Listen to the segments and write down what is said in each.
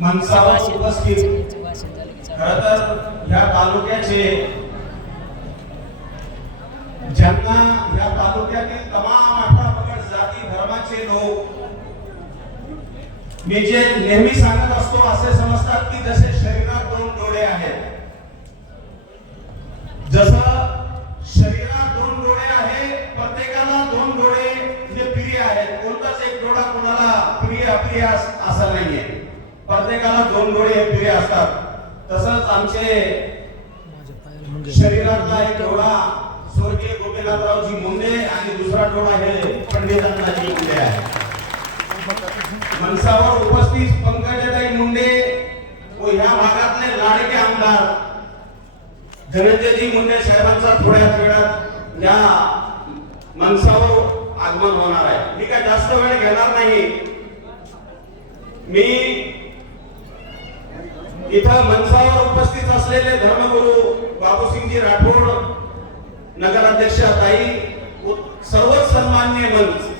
मनसावर उपस्थित खरं तर या तालुक्याचे ज्यांना या तालुक्यातील तमाम 18 पगड जाती धर्माचे लोक मी जे नेहमी सांगत असतो असे समजतात की जसे शरीरात 2 डोळे आहेत, जसं शरीरात 2 डोळे आहे, प्रत्येकाला 2 डोळे जे प्रिय आहेत, कोणताच एक डोळा कोणाला प्रिय अप्रिय असं नाहीये, प्रत्येकाला 2 डोळे हे प्रिय असतात. तसंच आमचे शरीरातला एक डोळा स्वर्गीय गोपीनाथरावजी मुंडे आणि दुसरा डोळा हे पंडित अण्णाजी मुंडे आहे. मनसावर उपस्थित पंकजाताई मुंडे व ह्या भागातले लाडके आमदार धनंजयजी मुंडे साहेबांचा थोड्याच वेळात या मनसावर आगमन होणार आहे. मी काय जास्त वेळ घेणार नाही. मी इथं मनसावर उपस्थित असलेले धर्मगुरू बाबूसिंगजी राठोड, नगराध्यक्ष ताई, सर्वच सन्माननीय मंच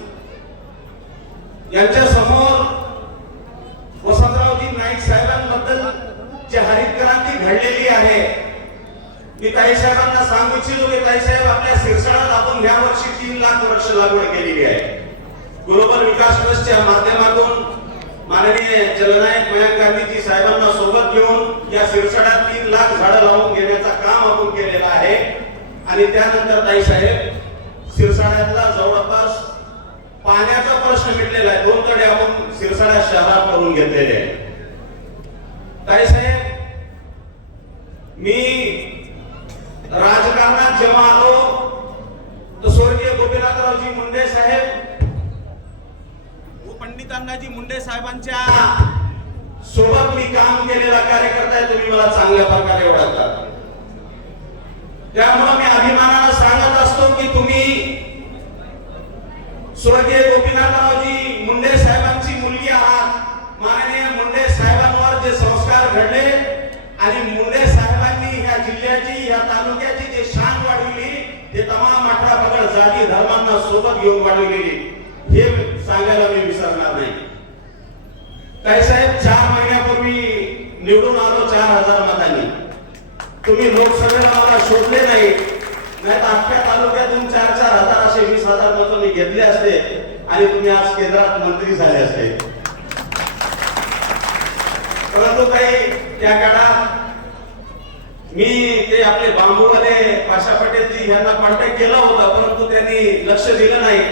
यांच्या समोर वसंतरावजी नाईक साहेबांबद्दल जी हरित क्रांती घडलेली आहे, मी ताई साहेबांना सांगू इच्छितो की ताई साहेब आपल्या सिरसाळ्यात आपण या वर्षी 3 लाख वृक्ष लागवड केलेली आहे. ग्लोबल विकास ट्रस्टच्या माध्यमातून माननीय जलनायक मयंक गांधीजी साहेबांना सोबत घेऊन या सिरसाळ्यात 3 लाख झाडं लावून घेण्याचं काम आपण केलेलं आहे. आणि त्यानंतर ताई साहेब सिरसाळ्यातला जवळपास पाण्याचा प्रश्न मिटलेला आहे. 2 तडे आपण सिरसाळा शहरात करून घेतलेले आहे. ताई साहेब, मी राजकारणात जेव्हा आलो तर स्वर्गीय गोपीनाथरावजी मुंडे साहेब व पंडित अण्णाजी मुंडे साहेबांच्या सोबत मी काम केलेला कार्यकर्ता आहे. तुम्ही मला चांगल्या प्रकारे ओळखता. त्यामुळे मी अभिमानाने सांगत असतो की तुम्ही स्वर्गीय गोपीनाथरावजी मुंडे साहेबांची मुलगी आहात. माननीय मुंडे साहेबांवर जे संस्कार घडले आणि मुंडे साहेबांनी या जिल्ह्याची, या तालुक्याची जे शान वाढविली, ते तमाम 18 पगड जाती धर्मांना सोबत घेऊन वाढविलेली, हे सांगायला मी विसरणार नाही. ताई साहेब, 4 महिन्यापूर्वी निवडून आलो 4000 मतांनी. तुम्ही लोकसभेला मला शोधले नाही, नाही तर अख्ख्या तालुक्यातून 4-4 हजार असे 20,000 मतं मी घेतले असते आणि तुम्ही आज केंद्रात मंत्री झाले असते. परंतु काही त्या काळात मी ते आपले बांबूवाले पाशा पटेलजी यांना कॉन्टॅक्ट केला होता, परंतु त्यांनी लक्ष दिलं नाही.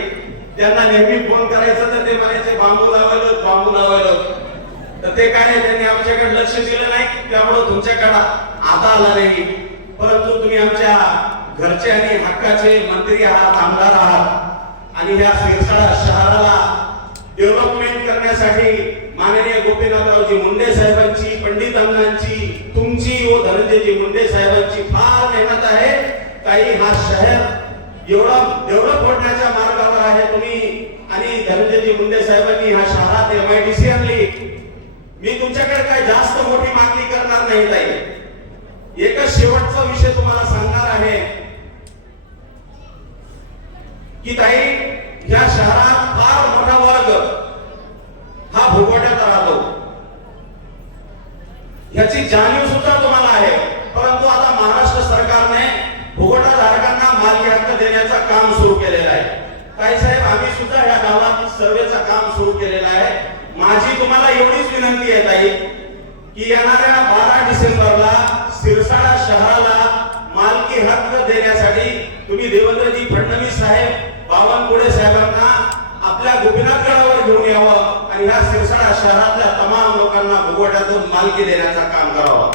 त्यांना नेहमी फोन करायचं तर ते म्हणायचे बांबू लावायलो, बांबू लावायलो. तर ते काय, त्यांनी आमच्याकडे लक्ष दिलं नाही, त्यामुळे तुमच्याकडे आता आला नाही. परंतु तुम्ही आमच्या घरचे आणि हक्काचे मंत्री आहात, आमदार आहात आणि ह्या सिरसाळा शहराला डेव्हलपमेंट करण्यासाठी माननीय गोपीनाथरावजी मुंडे साहेबांची, पंडित अण्णांची, तुमची व धनंजयजी मुंडे साहेबांची फार मेहनत आहे. काही हा शहर एवढा डेव्हलप होण्याच्या मार्गावर आहे. तुम्ही आणि धनंजयजी मुंडे साहेबांनी ह्या शहरात MIDC आणली. मी तुमच्याकडे काही जास्त मोठी मागणी करणार नाही ताई. एकच शेवटचा विषय तुम्हाला सांगणार आहे की ताई, या शहरात फार मोठा वर्ग हा भोगवट्यात राहतो. याची जाणीव सुद्धा तुम्हाला आहे. परंतु आता महाराष्ट्र सरकारने भोगवटाधारकांना मालकी हक्क देण्याचं काम सुरू केलेलं आहे. ताई साहेब, आम्ही सुद्धा या गावात सर्वेचं काम सुरू केलेलं आहे. माझी तुम्हाला एवढीच विनंती आहे ताई की येणाऱ्या 12 डिसेंबरला सिरसाळा शहराला मालकी हक्क देण्यासाठी तुम्ही देवेंद्रजी फडणवीस साहेब, बावनकुळे साहेबांना आपल्या गोपीनाथगडावर घेऊन यावं आणि ह्या सिरसाळा शहरातल्या तमाम लोकांना भोगवट्यातून मालकी देण्याचं काम करावं.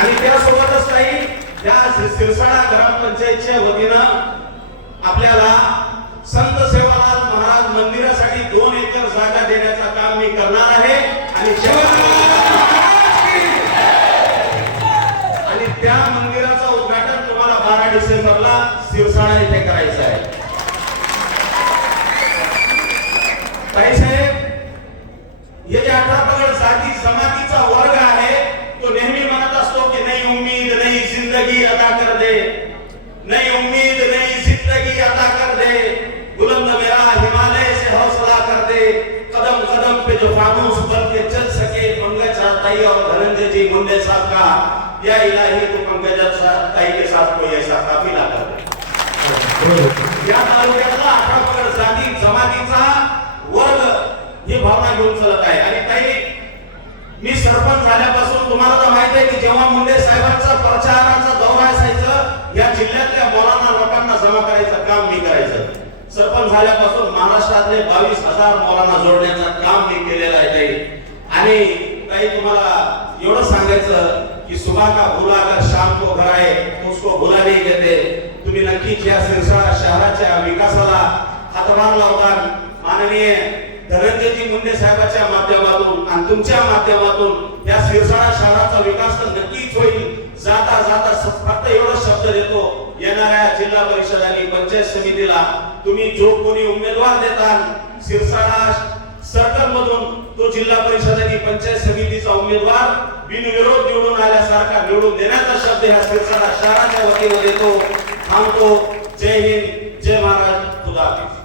आणि त्यासोबतच ताई, या सिरसाळा ग्रामपंचायतच्या वतीनं आपल्याला संत सेवालाल महाराज मंदिरासाठी 2 एकर जागा देण्याचं काम मी करणार आहे. आणि त्या मंदिराचं उद्घाटन तुम्हाला 12 डिसेंबरला सिरसाळा येथे करायचं आहे. ताई साहेब, हे जे 18 पगड जाती जमातीचा वर्ग आहे, तो नेहमी म्हणत असतो की नई उम्मीद नई जिंदगी अदा कर दे, नई उम्मीद नई जिंदगी अदा कर दे, बुलंद मेरा हिमालय से हौसला कर दे, कदम कदम पे जो फानूस बन के चल सके ताई और धनंजय जी मुंडे साहब का या इलाही तो पंकजा ताई के साथ कोई ऐसा काफिला कर या तालुक्यातला 18 पगड जाती जमातीचा वर्ग ही भावना घेऊन चालत आहे. आणि ताई मी सरपंच झाल्यापासून तुम्हाला तर माहिती आहे की जेव्हा मुंडे साहेबांचा प्रचाराचा दौरा असायचं या जिल्ह्यातल्या मौलाना लोकांना जमा करायचं काम मी करायचं. सरपंच झाल्यापासून महाराष्ट्रातले 22,000 मौलाना जोडण्याचं काम मी केलेलं आहे ताई. आणि ताई तुम्हाला एवढं सांगायचं की सुबह का भूला अगर शाम को घर आए तो उसको भुला नहीं कहते. तुम्ही नक्कीच या सिरसाळा शहराच्या विकासाला हातभार लावता. माननीय धनंजयजी मुंडे साहेबांच्या माध्यमातून आणि तुमच्या माध्यमातून या सिरसाळा शहराचा विकास तर नक्कीच होईल. जाता जाता फक्त एवढा शब्द देतो, येणाऱ्या जिल्हा परिषद आणि पंचायत समितीला तुम्ही जो कोणी उमेदवार देता सिरसाळा सर्कल मधून तो जिल्हा परिषद आणि पंचायत समितीचा उमेदवार बिनविरोध निवडून आल्यासारखा निवडून देण्याचा शब्द ह्या सिरसाळा शहराच्या वतीने देतो. थांबतो. जय हिंद, जय महाराज, खुदा हाफिज.